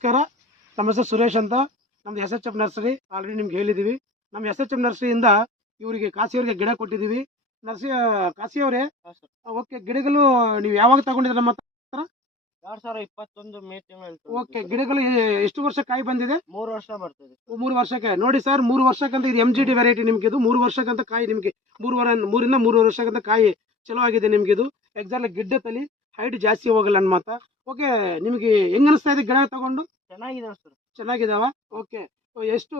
ನಮಸ್ಕಾರ. ನಮ್ಮ ಹೆಸರು ಸುರೇಶ್ ಅಂತ. ನಮ್ದು SHF ನರ್ಸರಿ ಆಲ್ರೆಡಿ ನಿಮ್ಗೆ ಹೇಳಿದೀವಿ. ನಮ್ಮ SHF ನರ್ಸರಿಯಿಂದ ಇವರಿಗೆ ಕಾಸಿಯವರಿಗೆ ಗಿಡ ಕೊಟ್ಟಿದ್ದೀವಿ. ಕಾಸಿಯವರೇ, ಓಕೆ, ಗಿಡಗಳು ನೀವು ಯಾವಾಗ ತಗೊಂಡಿದ್ರೆ ನಮ್ಮ ಹತ್ರ? 2021 ಮೇ ತಿಂಗಳಲ್ಲಿ ಓಕೆ, ಗಿಡಗಳು ಎಷ್ಟು ವರ್ಷ ಕಾಯಿ ಬಂದಿದೆ? 3 ವರ್ಷ ಬರ್ತದೆ. 3 ವರ್ಷಕ್ಕೆ ನೋಡಿ ಸರ್, 3 ವರ್ಷಕ್ಕಂತ ಇದು MGT ವೆರೈಟಿ. ನಿಮ್ಗೆ ಇದು 3 ವರ್ಷಕ್ಕಂತ ಕಾಯಿ, ನಿಮಗೆ 3 ವರ್ಷಕ್ಕಂತ ಕಾಯಿ ಚಲೋ ಆಗಿದೆ. ನಿಮ್ಗೆ ಇದು ಎಕ್ಸಾಕ್ಟ್ಲಿ ಗಿಡ್ಡ ತಲಿ, ಹೈಟ್ ಜಾಸ್ತಿ ಹೋಗಲ್ಲ ನನ್ನ ಮಾತ. ಓಕೆ, ನಿಮಗೆ ಹೆಂಗ್ ಅನಿಸ್ತಾ ಇದೆ ಗಿಡ ತಗೊಂಡು? ಚೆನ್ನಾಗಿದೆ ಸರ್. ಚೆನ್ನಾಗಿದಾವ. ಓಕೆ, ಎಷ್ಟು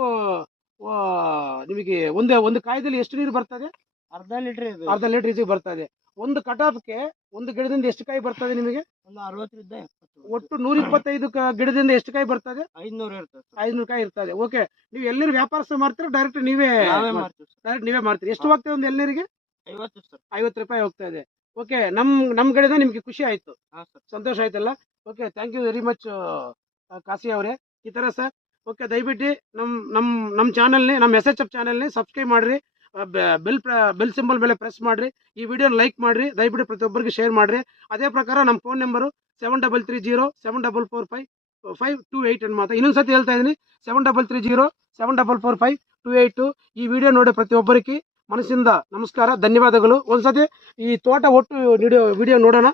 ನಿಮಗೆ ಒಂದು ಕಾಯ್ದಲ್ಲಿ ಎಷ್ಟು ನೀರು ಬರ್ತದೆ? ಅರ್ಧ ಲೀಟರ್ ಇದೆ. ಅರ್ಧ ಲೀಟರ್ ಈಚೆಗೆ ಬರ್ತದೆ. ಒಂದು ಕಟಾಫ್ಗೆ ಒಂದು ಗಿಡದಿಂದ ಎಷ್ಟು ಕಾಯಿ ಬರ್ತದೆ ನಿಮಗೆ? ಒಂದು 60ರಿಂದ 70. ಒಟ್ಟು 125 ಗಿಡದಿಂದ ಎಷ್ಟು ಕಾಯಿ ಬರ್ತದೆ? 500 ಇರ್ತದೆ. 500 ಕಾಯಿ ಇರ್ತದೆ. ಓಕೆ, ನೀವು ಎಲ್ಲರೂ ವ್ಯಾಪಾರಸ್ಥರು ಮಾಡ್ತೀರಾ ಡೈರೆಕ್ಟ್ ನೀವೇ ಮಾಡ್ತೀವಿ ಸರ್. ಡೈರೆಕ್ಟ್ ನೀವೇ ಮಾಡ್ತೀರಿ? ಎಷ್ಟು ಹೋಗ್ತದೆ ಒಂದು ಎಳ್ನೀರಿಗೆ? 50 ಸರ್. 50 ರೂಪಾಯಿ ಹೋಗ್ತಾ ಇದೆ. ಓಕೆ, ನಮ್ ಕಡೆಯಿಂದ ನಿಮ್ಗೆ ಖುಷಿ ಆಯ್ತು, ಹಾ ಸರ್. ಸಂತೋಷ ಆಯ್ತಲ್ಲ? Okay, thank you very much Kasi ಅವರೇ. ಈ ತರ ಸರ್, ಓಕೆ, ದಯವಿಟ್ಟು ನಮ್ಮ ಚಾನಲ್ನಿ, ನಮ್ಮ SHF ಚಾನಲ್ನಿ ಸಬ್ಸ್ಕ್ರೈಬ್ ಮಾಡ್ರಿ, ಬೆಲ್ ಸಿಂಬಲ್ ಮೇಲೆ ಪ್ರೆಸ್ ಮಾಡ್ರಿ, ಈ ವಿಡಿಯೋನ ಲೈಕ್ ಮಾಡ್ರಿ, ದಯವಿಟ್ಟು ಪ್ರತಿಯೊಬ್ಬರಿಗೆ ಶೇರ್ ಮಾಡ್ರಿ. ಅದೇ ಪ್ರಕಾರ ನಮ್ಮ ಫೋನ್ ನಂಬರು 7330744528 ಅಂತ ಮಾತ್ರ ಇನ್ನೊಂದ್ಸತಿ ಹೇಳ್ತಾ ಇದೀನಿ, 7330744528. ಈ ವಿಡಿಯೋ ನೋಡಿ ಪ್ರತಿಯೊಬ್ಬರಿಗೆ ಮನಸ್ಸಿಂದ ನಮಸ್ಕಾರ, ಧನ್ಯವಾದಗಳು. ಒಂದ್ಸತಿ ಈ ತೋಟ ಒಟ್ಟು ವಿಡಿಯೋ ನೋಡೋಣ.